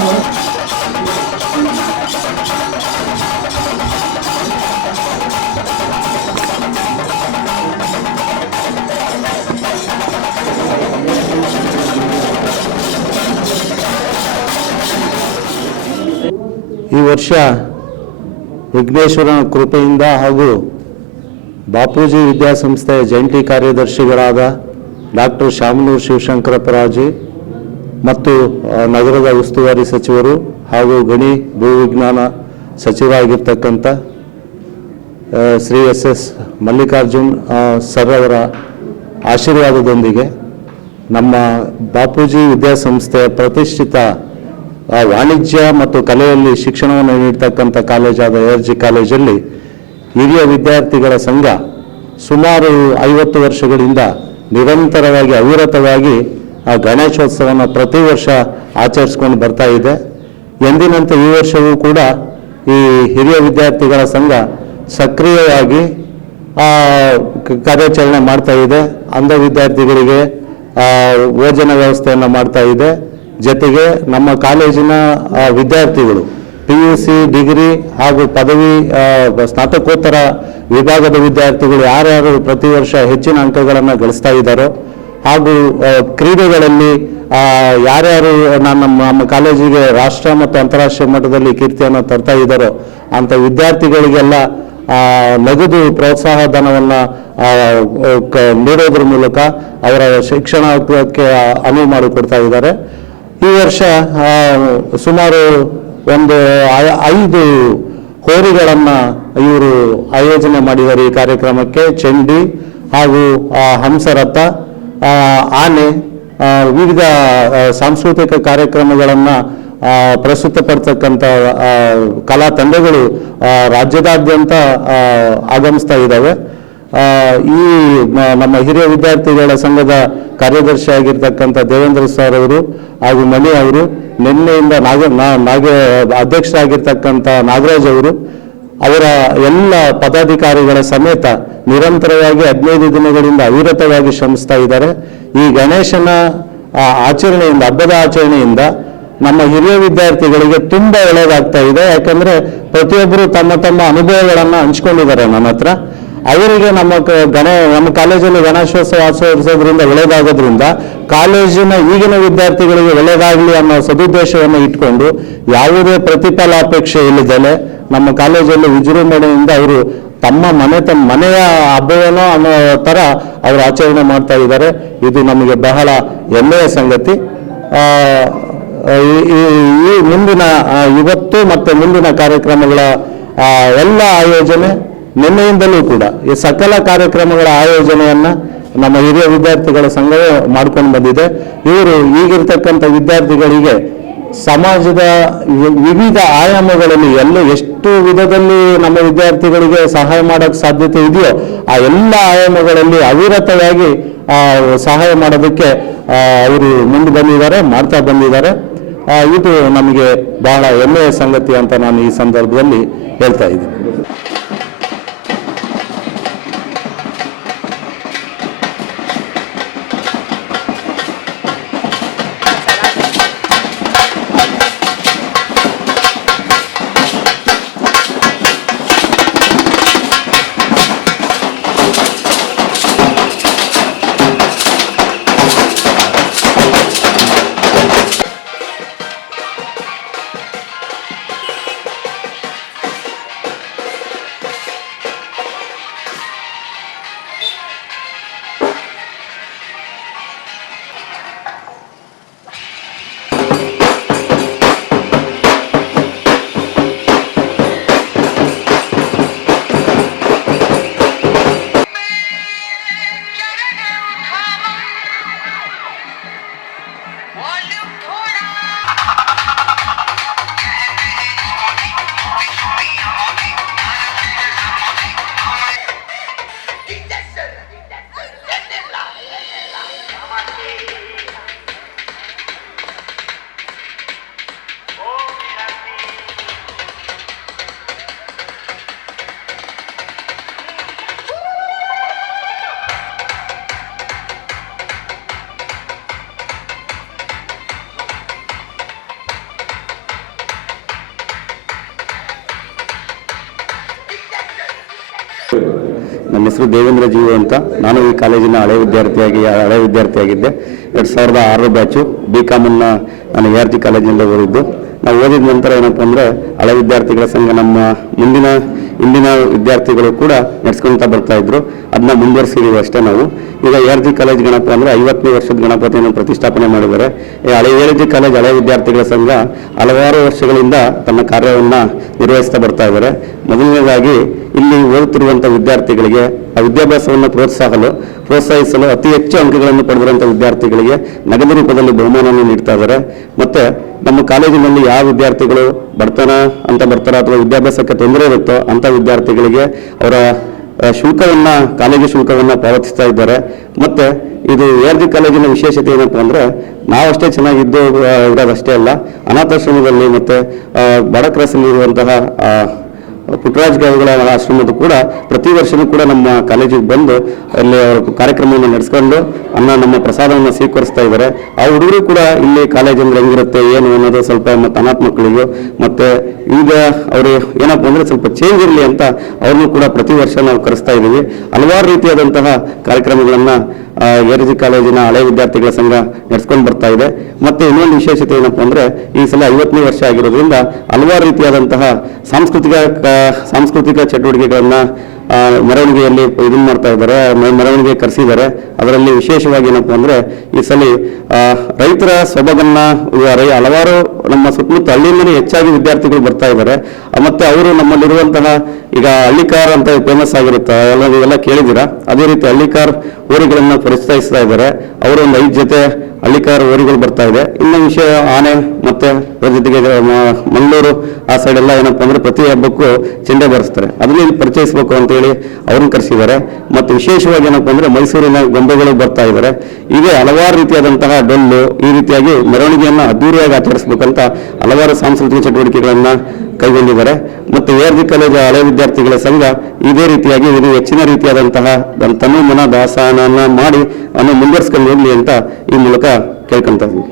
ಈ ವರ್ಷ ವಿಘ್ನೇಶ್ವರನ ಕೃಪೆಯಿಂದ ಹಾಗೂ ಬಾಪೂಜಿ ವಿದ್ಯಾಸಂಸ್ಥೆಯ ಜಂಟಿ ಕಾರ್ಯದರ್ಶಿಗಳಾದ ಡಾಕ್ಟರ್ ಶಾಮನೂರು ಶಿವಶಂಕರಪ್ಪರಾಜು ಮತ್ತು ನಗರದ ಉಸ್ತುವಾರಿ ಸಚಿವರು ಹಾಗೂ ಗಣಿ ಭೂವಿಜ್ಞಾನ ಸಚಿವರಾಗಿರ್ತಕ್ಕಂಥ ಶ್ರೀ ಎಸ್ ಮಲ್ಲಿಕಾರ್ಜುನ್ ಸರ್ ಅವರ ಆಶೀರ್ವಾದದೊಂದಿಗೆ ನಮ್ಮ ಬಾಪೂಜಿ ವಿದ್ಯಾಸಂಸ್ಥೆಯ ಪ್ರತಿಷ್ಠಿತ ವಾಣಿಜ್ಯ ಮತ್ತು ಕಲೆಯಲ್ಲಿ ಶಿಕ್ಷಣವನ್ನು ನೀಡ್ತಕ್ಕಂಥ ಕಾಲೇಜಾದ ARG ಕಾಲೇಜಲ್ಲಿ ಹಿರಿಯ ವಿದ್ಯಾರ್ಥಿಗಳ ಸಂಘ ಸುಮಾರು 50 ವರ್ಷಗಳಿಂದ ನಿರಂತರವಾಗಿ ಅವಿರತವಾಗಿ ಆ ಗಣೇಶೋತ್ಸವವನ್ನು ಪ್ರತಿ ವರ್ಷ ಆಚರಿಸ್ಕೊಂಡು ಬರ್ತಾ ಇದೆ. ಎಂದಿನಂತೆ ಈ ವರ್ಷವೂ ಕೂಡ ಈ ಹಿರಿಯ ವಿದ್ಯಾರ್ಥಿಗಳ ಸಂಘ ಸಕ್ರಿಯವಾಗಿ ಕಾರ್ಯಾಚರಣೆ ಮಾಡ್ತಾ ಇದೆ. ಅಂಧ ವಿದ್ಯಾರ್ಥಿಗಳಿಗೆ ಭೋಜನ ವ್ಯವಸ್ಥೆಯನ್ನು ಮಾಡ್ತಾ ಇದೆ. ಜೊತೆಗೆ ನಮ್ಮ ಕಾಲೇಜಿನ ವಿದ್ಯಾರ್ಥಿಗಳು PUC ಡಿಗ್ರಿ ಹಾಗೂ ಪದವಿ ಸ್ನಾತಕೋತ್ತರ ವಿಭಾಗದ ವಿದ್ಯಾರ್ಥಿಗಳು ಯಾರ್ಯಾರು ಪ್ರತಿ ವರ್ಷ ಹೆಚ್ಚಿನ ಅಂಕಗಳನ್ನು ಗಳಿಸ್ತಾ ಇದ್ದಾರೋ ಹಾಗೂ ಕ್ರೀಡೆಗಳಲ್ಲಿ ಯಾರ್ಯಾರು ನಮ್ಮ ಕಾಲೇಜಿಗೆ ರಾಷ್ಟ್ರ ಮತ್ತು ಅಂತಾರಾಷ್ಟ್ರೀಯ ಮಟ್ಟದಲ್ಲಿ ಕೀರ್ತಿಯನ್ನು ತರ್ತಾ ಇದ್ದಾರೋ ಅಂಥ ವಿದ್ಯಾರ್ಥಿಗಳಿಗೆಲ್ಲ ನಗದು ಪ್ರೋತ್ಸಾಹ ಧನವನ್ನು ನೀಡೋದ್ರ ಮೂಲಕ ಅವರ ಶಿಕ್ಷಣಕ್ಕೆ ಅನುವು ಮಾಡಿಕೊಡ್ತಾ ಇದ್ದಾರೆ. ಈ ವರ್ಷ ಸುಮಾರು ಒಂದು 5 ಹೋರಿಗಳನ್ನು ಇವರು ಆಯೋಜನೆ ಮಾಡಿದ್ದಾರೆ. ಈ ಕಾರ್ಯಕ್ರಮಕ್ಕೆ ಚಂಡಿ ಹಾಗೂ ಹಂಸರಥ, ಆನೆ, ವಿವಿಧ ಸಾಂಸ್ಕೃತಿಕ ಕಾರ್ಯಕ್ರಮಗಳನ್ನು ಪ್ರಸ್ತುತಪಡ್ತಕ್ಕಂಥ ಕಲಾ ತಂಡಗಳು ರಾಜ್ಯದಾದ್ಯಂತ ಆಗಮಿಸ್ತಾ ಇದ್ದಾವೆ. ಈ ನಮ್ಮ ಹಿರಿಯ ವಿದ್ಯಾರ್ಥಿಗಳ ಸಂಘದ ಕಾರ್ಯದರ್ಶಿ ಆಗಿರ್ತಕ್ಕಂಥ ದೇವೇಂದ್ರ ಸರ್ ಅವರು ಹಾಗೂ ಮಣಿ ಅವರು, ನಿನ್ನೆಯಿಂದ ಅಧ್ಯಕ್ಷರಾಗಿರ್ತಕ್ಕಂಥ ನಾಗರಾಜ್ ಅವರು, ಅವರ ಎಲ್ಲ ಪದಾಧಿಕಾರಿಗಳ ಸಮೇತ ನಿರಂತರವಾಗಿ 15 ದಿನಗಳಿಂದ ಅವಿರತವಾಗಿ ಶ್ರಮಿಸ್ತಾ ಇದ್ದಾರೆ. ಈ ಗಣೇಶನ ಆಚರಣೆಯಿಂದ, ಹಬ್ಬದ ಆಚರಣೆಯಿಂದ ನಮ್ಮ ಹಿರಿಯ ವಿದ್ಯಾರ್ಥಿಗಳಿಗೆ ತುಂಬ ಒಳ್ಳೆಯದಾಗ್ತಾ ಇದೆ. ಯಾಕಂದರೆ ಪ್ರತಿಯೊಬ್ಬರು ತಮ್ಮ ಅನುಭವಗಳನ್ನು ಹಂಚ್ಕೊಂಡಿದ್ದಾರೆ ನನ್ನ ಹತ್ರ. ಅವರಿಗೆ ನಮ್ಮ ಕಾಲೇಜಲ್ಲಿ ಗಣೇಶೋತ್ಸವ ಆಚರಿಸೋದ್ರಿಂದ ಒಳ್ಳೆಯದಾಗೋದ್ರಿಂದ ಕಾಲೇಜಿನ ಈಗಿನ ವಿದ್ಯಾರ್ಥಿಗಳಿಗೆ ಒಳ್ಳೆಯದಾಗಲಿ ಅನ್ನೋ ಸದುದ್ದೇಶವನ್ನು ಇಟ್ಕೊಂಡು ಯಾವುದೇ ಪ್ರತಿಫಲಾಪೇಕ್ಷೆ ಇಲ್ಲದಲೆ ನಮ್ಮ ಕಾಲೇಜಲ್ಲಿ ವಿಜೃಂಭಣೆಯಿಂದ ಅವರು ತಮ್ಮ ಮನೆಯ ಹಬ್ಬವೇನೋ ಅನ್ನೋ ಥರ ಅವರು ಆಚರಣೆ ಮಾಡ್ತಾ ಇದ್ದಾರೆ. ಇದು ನಮಗೆ ಬಹಳ ಹೆಮ್ಮೆಯ ಸಂಗತಿ. ಈ ಮುಂದಿನ ಇವತ್ತು ಮತ್ತು ಮುಂದಿನ ಕಾರ್ಯಕ್ರಮಗಳ ಎಲ್ಲ ಆಯೋಜನೆ ನಿನ್ನೆಯಿಂದಲೂ ಕೂಡ ಈ ಸಕಲ ಕಾರ್ಯಕ್ರಮಗಳ ಆಯೋಜನೆಯನ್ನು ನಮ್ಮ ಹಿರಿಯ ವಿದ್ಯಾರ್ಥಿಗಳ ಸಂಘವೇ ಮಾಡ್ಕೊಂಡು ಬಂದಿದೆ. ಇವರು ಈಗಿರ್ತಕ್ಕಂಥ ವಿದ್ಯಾರ್ಥಿಗಳಿಗೆ ಸಮಾಜದ ವಿವಿಧ ಆಯಾಮಗಳಲ್ಲಿ ಎಷ್ಟು ವಿಧದಲ್ಲಿ ನಮ್ಮ ವಿದ್ಯಾರ್ಥಿಗಳಿಗೆ ಸಹಾಯ ಮಾಡೋಕ್ಕೆ ಸಾಧ್ಯತೆ ಇದೆಯೋ ಆ ಎಲ್ಲ ಆಯಾಮಗಳಲ್ಲಿ ಅವಿರತವಾಗಿ ಸಹಾಯ ಮಾಡೋದಕ್ಕೆ ಅವರು ಮುಂದೆ ಬಂದಿದ್ದಾರೆ, ಮಾಡ್ತಾ ಬಂದಿದ್ದಾರೆ. ಇದು ನಮಗೆ ಬಹಳ ಹೆಮ್ಮೆಯ ಸಂಗತಿ ಅಂತ ನಾನು ಈ ಸಂದರ್ಭದಲ್ಲಿ ಹೇಳ್ತಾ ಇದ್ದೀನಿ. ನನ್ನ ಹೆಸರು ದೇವೇಂದ್ರ ಜೀವ ಅಂತ. ನಾನು ಈ ಕಾಲೇಜಿನ ಹಳೆ ವಿದ್ಯಾರ್ಥಿಯಾಗಿದ್ದೆ. 2006 ಬ್ಯಾಚು. BCom ನಾನು ARG ಕಾಲೇಜಿನಿಂದ ಓದಿದ್ದು. ನಾವು ಓದಿದ ನಂತರ ಏನಪ್ಪ ಅಂದರೆ ಹಳೆ ವಿದ್ಯಾರ್ಥಿಗಳ ಸಂಘ ನಮ್ಮ ಇಂದಿನ ವಿದ್ಯಾರ್ಥಿಗಳು ಕೂಡ ನಡೆಸ್ಕೊಳ್ತಾ ಬರ್ತಾ ಇದ್ರು. ಅದನ್ನ ಮುಂದುವರಿಸಿದೀವಿ ಅಷ್ಟೇ ನಾವು. ಈಗ ARG ಕಾಲೇಜ್ ಗಣಪ ಅಂದರೆ 50ನೇ ವರ್ಷದ ಗಣಪತಿಯನ್ನು ಪ್ರತಿಷ್ಠಾಪನೆ ಮಾಡಿದ್ದಾರೆ. ARG ಕಾಲೇಜ್ ಹಳೆ ವಿದ್ಯಾರ್ಥಿಗಳ ಸಂಘ ಹಲವಾರು ವರ್ಷಗಳಿಂದ ತನ್ನ ಕಾರ್ಯವನ್ನು ನಿರ್ವಹಿಸ್ತಾ ಬರ್ತಾ ಇದ್ದಾರೆ. ಮೊದಲನೇದಾಗಿ ಇಲ್ಲಿ ಓದುತ್ತಿರುವಂಥ ವಿದ್ಯಾರ್ಥಿಗಳಿಗೆ ಆ ವಿದ್ಯಾಭ್ಯಾಸವನ್ನು ಪ್ರೋತ್ಸಾಹಿಸಲು ಅತಿ ಹೆಚ್ಚು ಅಂಕಗಳನ್ನು ಪಡೆದಿರುವಂಥ ವಿದ್ಯಾರ್ಥಿಗಳಿಗೆ ನಗದು ರೂಪದಲ್ಲಿ ಬಹುಮಾನವನ್ನು ನೀಡ್ತಾ ಇದ್ದಾರೆ. ಮತ್ತು ನಮ್ಮ ಕಾಲೇಜಿನಲ್ಲಿ ಯಾವ ವಿದ್ಯಾರ್ಥಿಗಳು ಬಡತನ ಅಂತ ಬರ್ತಾರೋ ಅಥವಾ ವಿದ್ಯಾಭ್ಯಾಸಕ್ಕೆ ತೊಂದರೆ ಇರುತ್ತೋ ಅಂಥ ವಿದ್ಯಾರ್ಥಿಗಳಿಗೆ ಅವರ ಕಾಲೇಜು ಶುಲ್ಕವನ್ನು ಪಾವತಿಸ್ತಾ ಇದ್ದಾರೆ. ಮತ್ತು ಇದು ARG ಕಾಲೇಜಿನ ವಿಶೇಷತೆ ಏನಪ್ಪ ಅಂದರೆ ನಾವಷ್ಟೇ ಚೆನ್ನಾಗಿದ್ದು ಇರೋದಷ್ಟೇ ಅಲ್ಲ, ಅನಾಥಾಶ್ರಮದಲ್ಲಿ ಮತ್ತು ಬಡ ಕ್ರಾಸಲ್ಲಿರುವಂತಹ ಪುಟ್ಟರಾಜ ಗವಿಗಳ ಆಶ್ರಮದ ಕೂಡ ಪ್ರತಿ ವರ್ಷವೂ ಕೂಡ ನಮ್ಮ ಕಾಲೇಜಿಗೆ ಬಂದು ಅಲ್ಲಿ ಕಾರ್ಯಕ್ರಮವನ್ನು ನಡೆಸ್ಕೊಂಡು ನಮ್ಮ ಪ್ರಸಾದವನ್ನು ಸ್ವೀಕರಿಸ್ತಾ ಇದ್ದಾರೆ. ಆ ಹುಡುಗರು ಕೂಡ ಇಲ್ಲಿ ಕಾಲೇಜ್ ಅಂದ್ರೆ ಹೆಂಗಿರುತ್ತೆ ಏನು ಅನ್ನೋದು ಸ್ವಲ್ಪ ಮತ್ತು ಅನಾಥ ಮಕ್ಕಳಿಗೂ ಮತ್ತು ಈಗ ಅವರು ಏನಪ್ಪ ಅಂದರೆ ಸ್ವಲ್ಪ ಚೇಂಜ್ ಇರಲಿ ಅಂತ ಅವ್ರನ್ನೂ ಕೂಡ ಪ್ರತಿ ವರ್ಷ ನಾವು ಕರೆಸ್ತಾ ಇದ್ದೀವಿ. ಹಲವಾರು ರೀತಿಯಾದಂತಹ ಕಾರ್ಯಕ್ರಮಗಳನ್ನು ARG ಕಾಲೇಜಿನ ಹಳೆ ವಿದ್ಯಾರ್ಥಿಗಳ ಸಂಘ ನಡೆಸ್ಕೊಂಡು ಬರ್ತಾ ಇದೆ. ಮತ್ತು ಇನ್ನೊಂದು ವಿಶೇಷತೆ ಏನಪ್ಪ ಅಂದರೆ ಈ ಸಲ 50ನೇ ವರ್ಷ ಆಗಿರೋದ್ರಿಂದ ಹಲವಾರು ರೀತಿಯಾದಂತಹ ಸಾಂಸ್ಕೃತಿಕ ಚಟುವಟಿಕೆಗಳನ್ನು ಮೆರವಣಿಗೆಯಲ್ಲಿ ಇದನ್ನು ಮಾಡ್ತಾ ಇದ್ದಾರೆ, ಮೆರವಣಿಗೆ ಕರೆಸಿದ್ದಾರೆ. ಅದರಲ್ಲಿ ವಿಶೇಷವಾಗಿ ಏನಪ್ಪ ಅಂದರೆ ಈ ಸಲ ರೈತರ ಸೊಬಗನ್ನ ಹಲವಾರು ನಮ್ಮ ಸುತ್ತಮುತ್ತ ಹಳ್ಳಿಯಿಂದಲೇ ಹೆಚ್ಚಾಗಿ ವಿದ್ಯಾರ್ಥಿಗಳು ಬರ್ತಾ ಇದ್ದಾರೆ. ಮತ್ತು ಅವರು ನಮ್ಮಲ್ಲಿರುವಂತಹ ಈಗ ಹಳ್ಳಿಕಾರ್ ಅಂತ ಫೇಮಸ್ ಆಗಿರುತ್ತೆ, ಎಲ್ಲ ಕೇಳಿದ್ದೀರಾ. ಅದೇ ರೀತಿ ಹಳ್ಳಿಕಾರ್ ಓರಿಗಳನ್ನು ಪರಿಚಯಿಸ್ತಾ ಇದ್ದಾರೆ. ಅವರು ಒಂದು 5 ಜೊತೆ ಹಳ್ಳಿಕಾರ್ ಓರಿಗಳು ಬರ್ತಾ ಇದೆ. ಇನ್ನು ವಿಷಯ ಆನೆ ಮತ್ತು ಅದ್ರ ಜೊತೆಗೆ ಮಂಗಳೂರು ಆ ಸೈಡ್ ಎಲ್ಲ ಏನಪ್ಪ ಅಂದರೆ ಪ್ರತಿ ಹಬ್ಬಕ್ಕೂ ಚೆಂಡೆ ಬರೆಸ್ತಾರೆ. ಅದನ್ನ ಇಲ್ಲಿ ಪರಿಚಯಿಸಬೇಕು ಅಂತೇಳಿ ಅವ್ರನ್ನ ಕರೆಸಿದ್ದಾರೆ. ಮತ್ತು ವಿಶೇಷವಾಗಿ ಏನಪ್ಪ ಅಂದರೆ ಮೈಸೂರಿನ ಗೊಂಬೆಗಳು ಬರ್ತಾ ಇದ್ದಾರೆ. ಹೀಗೆ ಹಲವಾರು ರೀತಿಯಾದಂತಹ ಡೊಳ್ಳು ಈ ರೀತಿಯಾಗಿ ಮೆರವಣಿಗೆಯನ್ನು ಅದ್ದೂರಿಯಾಗಿ ಆಚರಿಸಬೇಕಂತ ಹಲವಾರು ಸಾಂಸ್ಕೃತಿಕ ಚಟುವಟಿಕೆಗಳನ್ನು ಕೈಗೊಂಡಿದ್ದಾರೆ. ಮತ್ತು ARG ಕಾಲೇಜ್ ಹಳೆ ವಿದ್ಯಾರ್ಥಿಗಳ ಸಂಘ ಇದೇ ರೀತಿಯಾಗಿ ಇದು ಹೆಚ್ಚಿನ ರೀತಿಯಾದಂತಹ ತನು ಮನ ದಾಸನ ಮಾಡಿ ಅನ್ನು ಮುಂದುವರಿಸ್ಕೊಂಡು ಹೋಗ್ಲಿ ಅಂತ ಈ ಮೂಲಕ ಕೇಳ್ಕೊಂತ ಇದ್ದೀವಿ.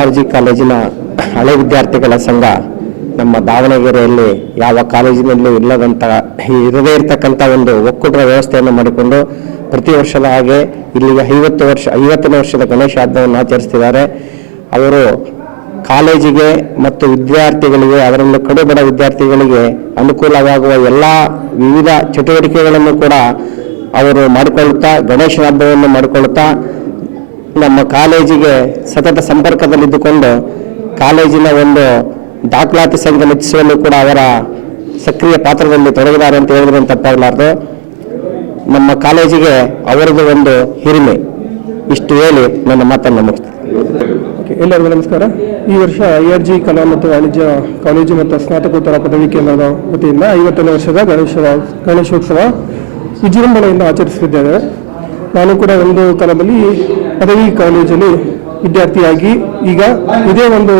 ARG ಕಾಲೇಜಿನ ಹಳೆ ವಿದ್ಯಾರ್ಥಿಗಳ ಸಂಘ ನಮ್ಮ ದಾವಣಗೆರೆಯಲ್ಲಿ ಯಾವ ಕಾಲೇಜಿನಲ್ಲೂ ಇರದೇ ಇರತಕ್ಕಂಥ ಒಂದು ಒಕ್ಕೂಟದ ವ್ಯವಸ್ಥೆಯನ್ನು ಮಾಡಿಕೊಂಡು ಪ್ರತಿ ವರ್ಷದ ಹಾಗೆ ಇಲ್ಲಿಗೆ 50ನೇ ವರ್ಷದ ಗಣೇಶ ಹಬ್ಬವನ್ನು ಆಚರಿಸ್ತಿದ್ದಾರೆ. ಅವರು ಕಾಲೇಜಿಗೆ ಮತ್ತು ವಿದ್ಯಾರ್ಥಿಗಳಿಗೆ, ಅದರಲ್ಲೂ ಕಡುಬಡ ವಿದ್ಯಾರ್ಥಿಗಳಿಗೆ ಅನುಕೂಲವಾಗುವ ಎಲ್ಲ ವಿವಿಧ ಚಟುವಟಿಕೆಗಳನ್ನು ಕೂಡ ಅವರು ಮಾಡಿಕೊಳ್ಳುತ್ತಾ, ಗಣೇಶನ ಹಬ್ಬವನ್ನು ಮಾಡಿಕೊಳ್ಳುತ್ತಾ ನಮ್ಮ ಕಾಲೇಜಿಗೆ ಸತತ ಸಂಪರ್ಕದಲ್ಲಿದ್ದುಕೊಂಡು ಕಾಲೇಜಿನ ಒಂದು ದಾಖಲಾತಿ ಸಂಖ್ಯೆ ಹೆಚ್ಚಿಸುವಲ್ಲೂ ಕೂಡ ಅವರ ಸಕ್ರಿಯ ಪಾತ್ರದಲ್ಲಿ ತೊಡಗಿದ್ದಾರೆ ಅಂತ ಹೇಳಿದ್ರೆ ತಪ್ಪಾಗಲಾರ್ದು. ನಮ್ಮ ಕಾಲೇಜಿಗೆ ಅವರದ್ದು ಒಂದು ಹಿರಿಮೆ. ಇಷ್ಟು ಹೇಳಿ ನನ್ನ ಮಾತನ್ನು ಮುಗಿಸ್ತೇನೆ. ಎಲ್ಲರಿಗೂ ನಮಸ್ಕಾರ. ಈ ವರ್ಷ IRG ಕಲಾ ಮತ್ತು ವಾಣಿಜ್ಯ ಕಾಲೇಜು ಮತ್ತು ಸ್ನಾತಕೋತ್ತರ ಪದವಿ ಕೇಂದ್ರದ ವತಿಯಿಂದ 50ನೇ ವರ್ಷದ ಗಣೇಶೋತ್ಸವ ವಿಜೃಂಭಣೆಯಿಂದ ಆಚರಿಸುತ್ತಿದ್ದೇವೆ. ನಾನು ಕೂಡ ಒಂದು ಕಾಲದಲ್ಲಿ ಪದವಿ ಕಾಲೇಜಲ್ಲಿ ವಿದ್ಯಾರ್ಥಿಯಾಗಿ ಈಗ ಇದೇ ಒಂದು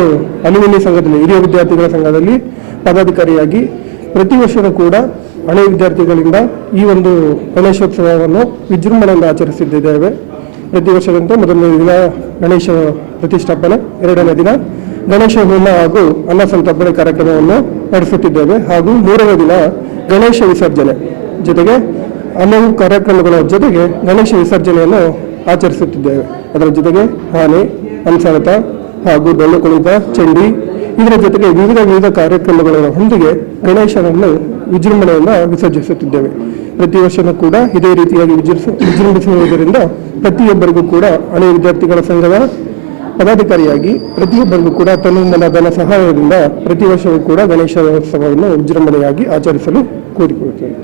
ಅಲ್ಯುಮಿನಿ ಸಂಘದಲ್ಲಿ, ಹಿರಿಯ ವಿದ್ಯಾರ್ಥಿಗಳ ಸಂಘದಲ್ಲಿ ಪದಾಧಿಕಾರಿಯಾಗಿ ಪ್ರತಿ ವರ್ಷವೂ ಕೂಡ ಹಳೆಯ ವಿದ್ಯಾರ್ಥಿಗಳಿಂದ ಈ ಒಂದು ಗಣೇಶೋತ್ಸವವನ್ನು ವಿಜೃಂಭಣೆಯಿಂದ ಆಚರಿಸುತ್ತಿದ್ದೇವೆ. ಪ್ರತಿ ವರ್ಷದಂತೆ ಮೊದಲನೇ ದಿನ ಗಣೇಶ ಪ್ರತಿಷ್ಠಾಪನೆ, ಎರಡನೇ ದಿನ ಗಣೇಶ ಹೋಮ ಹಾಗೂ ಅನ್ನ ಸಂತರ್ಪಣೆ ಕಾರ್ಯಕ್ರಮವನ್ನು ನಡೆಸುತ್ತಿದ್ದೇವೆ. ಹಾಗೂ ಮೂರನೇ ದಿನ ಗಣೇಶ ವಿಸರ್ಜನೆ ಜೊತೆಗೆ ಹಲವು ಕಾರ್ಯಕ್ರಮಗಳ ಜೊತೆಗೆ ಗಣೇಶ ವಿಸರ್ಜನೆಯನ್ನು ಆಚರಿಸುತ್ತಿದ್ದೇವೆ. ಅದರ ಜೊತೆಗೆ ಆನೆ, ಹಂಸರಥ ಹಾಗೂ ಡೊಳ್ಳು ಕುಣಿತ, ಚಂಡಿ, ಇದರ ಜೊತೆಗೆ ವಿವಿಧ ಕಾರ್ಯಕ್ರಮಗಳ ಹೊಂದಿಗೆ ಗಣೇಶನನ್ನು ವಿಜೃಂಭಣೆಯಿಂದ ವಿಸರ್ಜಿಸುತ್ತಿದ್ದೇವೆ. ಪ್ರತಿ ವರ್ಷವೂ ಕೂಡ ಇದೇ ರೀತಿಯಾಗಿ ವಿಜೃಂಭಿಸುವುದರಿಂದ ಪ್ರತಿಯೊಬ್ಬರಿಗೂ ಕೂಡ ಹಳೆಯ ವಿದ್ಯಾರ್ಥಿಗಳ ಸಂಘದ ಪದಾಧಿಕಾರಿಯಾಗಿ ಪ್ರತಿಯೊಬ್ಬರಿಗೂ ಕೂಡ ತನ್ನ ಧನ ಸಹಾಯದಿಂದ ಪ್ರತಿ ವರ್ಷವೂ ಕೂಡ ಗಣೇಶೋತ್ಸವವನ್ನು ವಿಜೃಂಭಣೆಯಾಗಿ ಆಚರಿಸಲು ಕೋರಿಕೊಳ್ಳುತ್ತೇವೆ.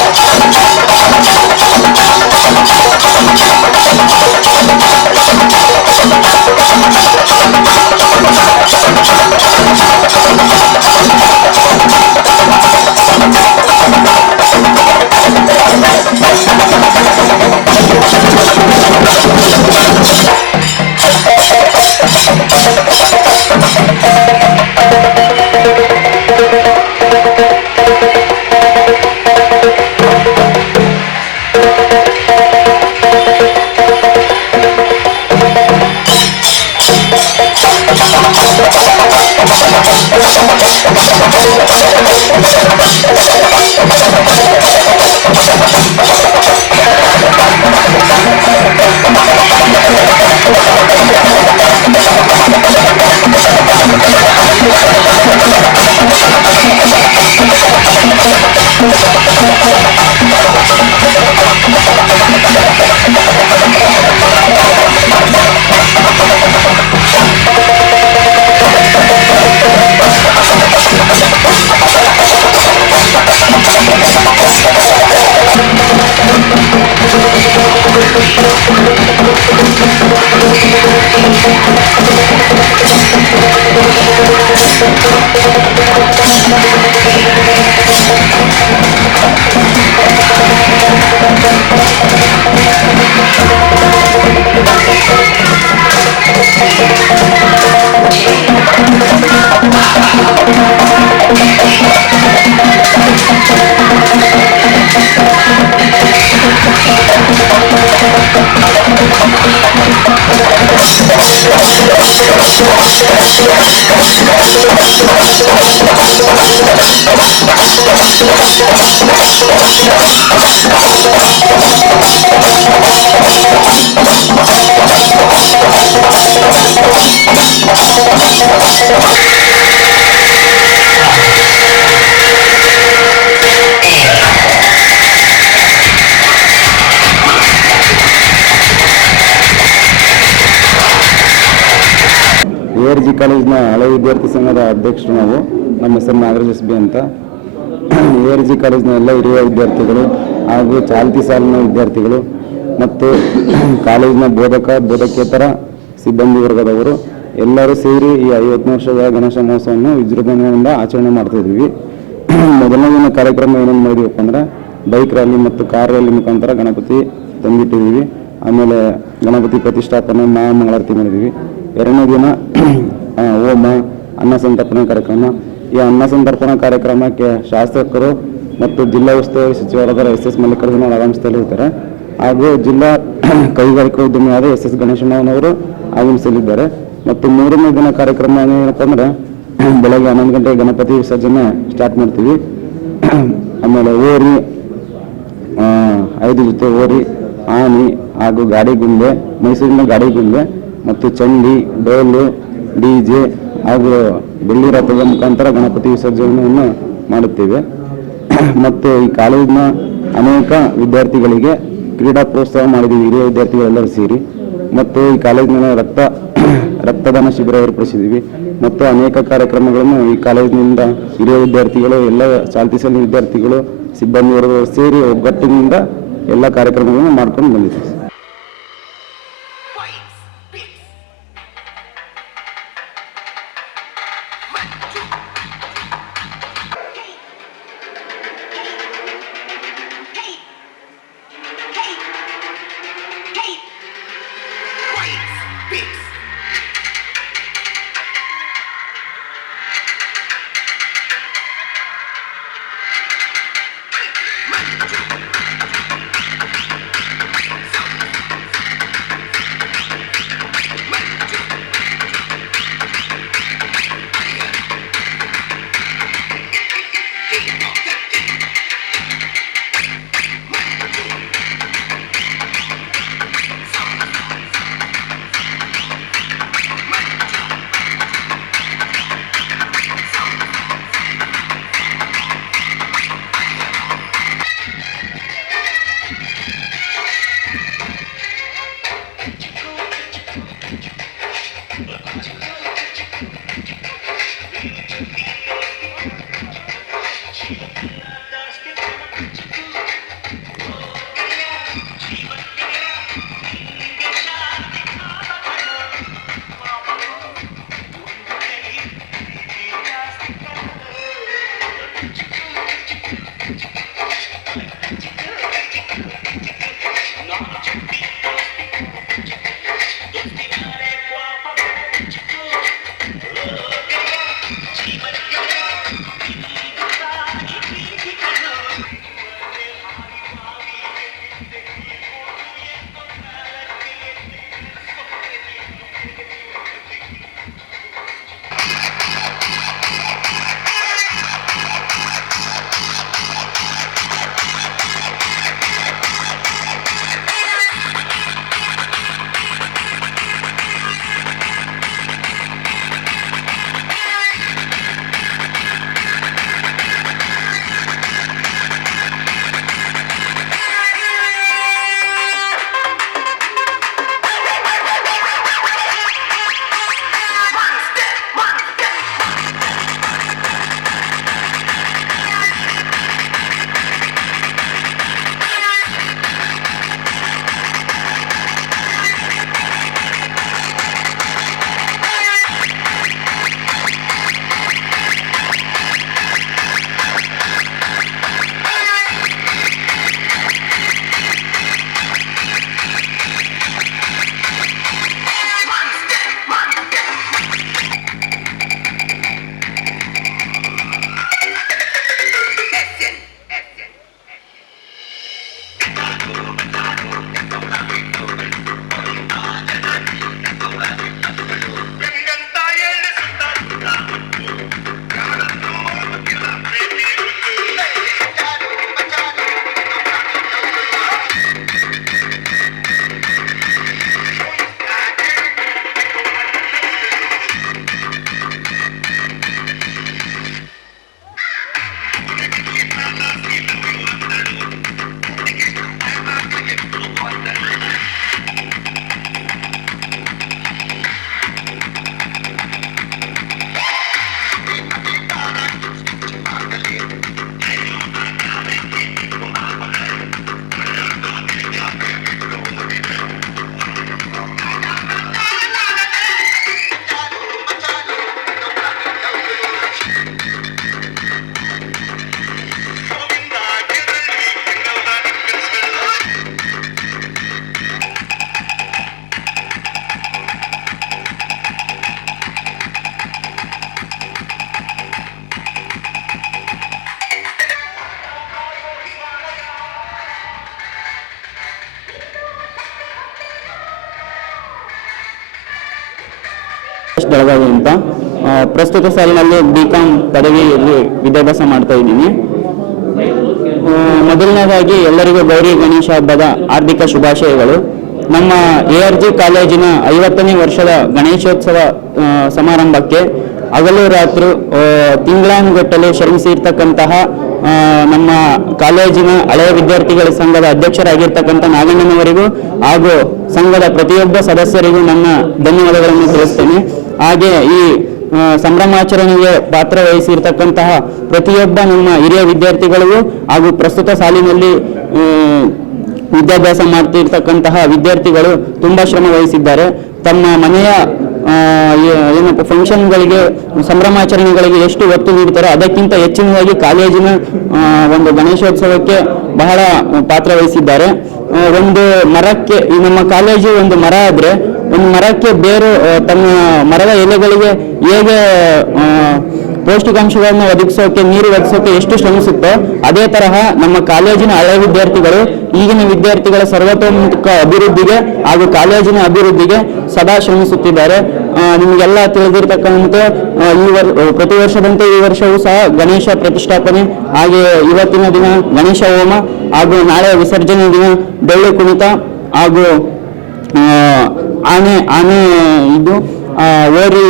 ARG ಕಾಲೇಜಿನ ಹಳೆ ವಿದ್ಯಾರ್ಥಿ ಸಂಘದ ಅಧ್ಯಕ್ಷರು ನಾವು. ನಮ್ಮ ಹೆಸರು ನಾಗರಾಜ್ SB ಅಂತ. ARG ಕಾಲೇಜಿನ ಎಲ್ಲ ಹಿರಿಯ ವಿದ್ಯಾರ್ಥಿಗಳು ಹಾಗೂ ಚಾಲ್ತಿ ಸಾಲಿನ ವಿದ್ಯಾರ್ಥಿಗಳು ಮತ್ತು ಕಾಲೇಜಿನ ಬೋಧಕೇತರ ಸಿಬ್ಬಂದಿ ವರ್ಗದವರು ಎಲ್ಲರೂ ಸೇರಿ ಈ 50ನೇ ವರ್ಷದ ಗಣೇಶ ಮಹೋತ್ಸವವನ್ನು ವಿಜೃಂಭಣೆಯಿಂದ ಆಚರಣೆ ಮಾಡ್ತಾ ಇದ್ದೀವಿ. ಮೊದಲನೇ ದಿನ ಕಾರ್ಯಕ್ರಮ ಏನೇನು ಮಾಡಿದೀವಪ್ಪ ಅಂದ್ರೆ ಬೈಕ್ ರ್ಯಾಲಿ ಮತ್ತು ಕಾರ್ ರ್ಯಾಲಿ ಮುಖಾಂತರ ಗಣಪತಿ ತಂದಿಟ್ಟಿದ್ದೀವಿ. ಆಮೇಲೆ ಗಣಪತಿ ಪ್ರತಿಷ್ಠಾಪನೆ, ಮಂಗಳಾರತಿ ಮಾಡಿದ್ದೀವಿ. ಎರಡನೇ ದಿನ ಹೋಮ, ಅನ್ನ ಸಂತರ್ಪಣೆ ಕಾರ್ಯಕ್ರಮ. ಈ ಅನ್ನ ಸಂತರ್ಪಣಾ ಕಾರ್ಯಕ್ರಮಕ್ಕೆ ಶಾಸಕರು ಮತ್ತು ಜಿಲ್ಲಾ ಉಸ್ತುವಾರಿ ಸಚಿವರಾದ SS ಮಲ್ಲಿಕಾರ್ಜುನ ಆಗಮಿಸಲಿದ್ದಾರೆ. ಹಾಗೂ ಜಿಲ್ಲಾ ಕೈಗಾರಿಕಾ ಉದ್ಯಮಿಯಾದ SS ಗಣೇಶಣ್ಣನವರು ಆಗಮಿಸಲಿದ್ದಾರೆ. ಮತ್ತು ಮೂರನೇ ದಿನ ಕಾರ್ಯಕ್ರಮ ಏನಪ್ಪ ಅಂದ್ರೆ ಬೆಳಗ್ಗೆ 11 ಗಂಟೆಗೆ ಗಣಪತಿ ವಿಸರ್ಜನೆ ಸ್ಟಾರ್ಟ್ ಮಾಡ್ತೀವಿ. ಆಮೇಲೆ ಓರಿ, 5 ಜೊತೆ ಓರಿ, ಆನೆ ಹಾಗೂ ಗಾಡಿ ಗುಂಡೆ, ಮೈಸೂರಿನ ಗಾಡಿ ಗುಂಡೆ ಮತ್ತು ಚಂಡಿ, ಡೋಲು, DJ ಹಾಗೂ ಬೆಳ್ಳಿ ರಥದ ಮುಖಾಂತರ ಗಣಪತಿ ವಿಸರ್ಜನೆಯನ್ನು ಮಾಡುತ್ತೇವೆ. ಮತ್ತು ಈ ಕಾಲೇಜಿನ ಅನೇಕ ವಿದ್ಯಾರ್ಥಿಗಳಿಗೆ ಕ್ರೀಡಾ ಪ್ರೋತ್ಸಾಹ ಮಾಡಿದ್ದೀವಿ, ಹಿರಿಯ ವಿದ್ಯಾರ್ಥಿಗಳೆಲ್ಲರೂ ಸೇರಿ. ಮತ್ತು ಈ ಕಾಲೇಜಿನ ರಕ್ತದಾನ ಶಿಬಿರ ಏರ್ಪಡಿಸಿದ್ದೀವಿ ಮತ್ತು ಅನೇಕ ಕಾರ್ಯಕ್ರಮಗಳನ್ನು ಈ ಕಾಲೇಜಿನಿಂದ ಹಿರಿಯ ವಿದ್ಯಾರ್ಥಿಗಳು, ಎಲ್ಲ ಚಾಲ್ತಿ ಸಲ ವಿದ್ಯಾರ್ಥಿಗಳು, ಸಿಬ್ಬಂದಿವರು ಸೇರಿ ಒಗ್ಗಟ್ಟಿನಿಂದ ಎಲ್ಲ ಕಾರ್ಯಕ್ರಮಗಳನ್ನು ಮಾಡ್ಕೊಂಡು ಬಂದಿದ್ದೀವಿ. ಬೆಳಗಾವಿ ಅಂತ ಪ್ರಸ್ತುತ ಸಾಲಿನಲ್ಲಿ BCom ಪದವಿಯಲ್ಲಿ ವಿದ್ಯಾಭ್ಯಾಸ ಮಾಡ್ತಾ ಇದ್ದೀನಿ. ಮೊದಲನೇದಾಗಿ ಎಲ್ಲರಿಗೂ ಗೌರಿ ಗಣೇಶ ಹಬ್ಬದ ಹಾರ್ದಿಕ ಶುಭಾಶಯಗಳು. ನಮ್ಮ ARG ಕಾಲೇಜಿನ 50ನೇ ವರ್ಷದ ಗಣೇಶೋತ್ಸವ ಸಮಾರಂಭಕ್ಕೆ ಹಗಲು ರಾತ್ರಿ ತಿಂಗಳಾನುಗಟ್ಟಲೆ ಶ್ರಮಿಸಿರ್ತಕ್ಕಂತಹ ನಮ್ಮ ಕಾಲೇಜಿನ ಹಳೆಯ ವಿದ್ಯಾರ್ಥಿಗಳ ಸಂಘದ ಅಧ್ಯಕ್ಷರಾಗಿರ್ತಕ್ಕಂಥ ನಾಗಣ್ಣನವರಿಗೂ ಹಾಗೂ ಸಂಘದ ಪ್ರತಿಯೊಬ್ಬ ಸದಸ್ಯರಿಗೂ ನನ್ನ ಧನ್ಯವಾದಗಳನ್ನು ತಿಳಿಸ್ತೇನೆ. ಹಾಗೆ ಈ ಸಂಭ್ರಮಾಚರಣೆಗೆ ಪಾತ್ರ ವಹಿಸಿರ್ತಕ್ಕಂತಹ ಪ್ರತಿಯೊಬ್ಬ ನಮ್ಮ ಹಿರಿಯ ವಿದ್ಯಾರ್ಥಿಗಳಿಗೂ ಹಾಗೂ ಪ್ರಸ್ತುತ ಸಾಲಿನಲ್ಲಿ ವಿದ್ಯಾಭ್ಯಾಸ ಮಾಡ್ತಿರ್ತಕ್ಕಂತಹ ವಿದ್ಯಾರ್ಥಿಗಳು ತುಂಬ ಶ್ರಮ ವಹಿಸಿದ್ದಾರೆ. ತಮ್ಮ ಮನೆಯ ಏನಪ್ಪ ಫಂಕ್ಷನ್ಗಳಿಗೆ ಸಂಭ್ರಮಾಚರಣೆಗಳಿಗೆ ಎಷ್ಟು ಒತ್ತು ನೀಡ್ತಾರೋ ಅದಕ್ಕಿಂತ ಹೆಚ್ಚಿನದಾಗಿ ಕಾಲೇಜಿನ ಒಂದು ಗಣೇಶೋತ್ಸವಕ್ಕೆ ಬಹಳ ಪಾತ್ರ ವಹಿಸಿದ್ದಾರೆ. ಒಂದು ಮರಕ್ಕೆ ನಮ್ಮ ಕಾಲೇಜು ಒಂದು ಮರ ಆದರೆ ಒಂದು ಮರಕ್ಕೆ ಬೇರು ತನ್ನ ಮರದ ಎಲೆಗಳಿಗೆ ಹೇಗೆ ಪೌಷ್ಟಿಕಾಂಶಗಳನ್ನು ಒದಗಿಸೋಕೆ ನೀರು ಒದಗಿಸೋಕೆ ಎಷ್ಟು ಶ್ರಮಿಸುತ್ತೋ ಅದೇ ತರಹ ನಮ್ಮ ಕಾಲೇಜಿನ ಹಳೆಯ ವಿದ್ಯಾರ್ಥಿಗಳು ಈಗಿನ ವಿದ್ಯಾರ್ಥಿಗಳ ಸರ್ವತೋಮುಖ ಅಭಿವೃದ್ಧಿಗೆ ಹಾಗೂ ಕಾಲೇಜಿನ ಅಭಿವೃದ್ಧಿಗೆ ಸದಾ ಶ್ರಮಿಸುತ್ತಿದ್ದಾರೆ. ನಿಮಗೆಲ್ಲ ತಿಳಿದಿರ್ತಕ್ಕಂತೆ ಪ್ರತಿ ವರ್ಷದಂತೆ ಈ ವರ್ಷವೂ ಸಹ ಗಣೇಶ ಪ್ರತಿಷ್ಠಾಪನೆ ಹಾಗೆ ಇವತ್ತಿನ ದಿನ ಗಣೇಶ ಹೋಮ ಹಾಗೂ ನಾಳೆ ವಿಸರ್ಜನೆ ದಿನ ಡೊಳ್ಳು ಕುಣಿತ ಹಾಗೂ ಆನೆ ಇದು ಓರಿ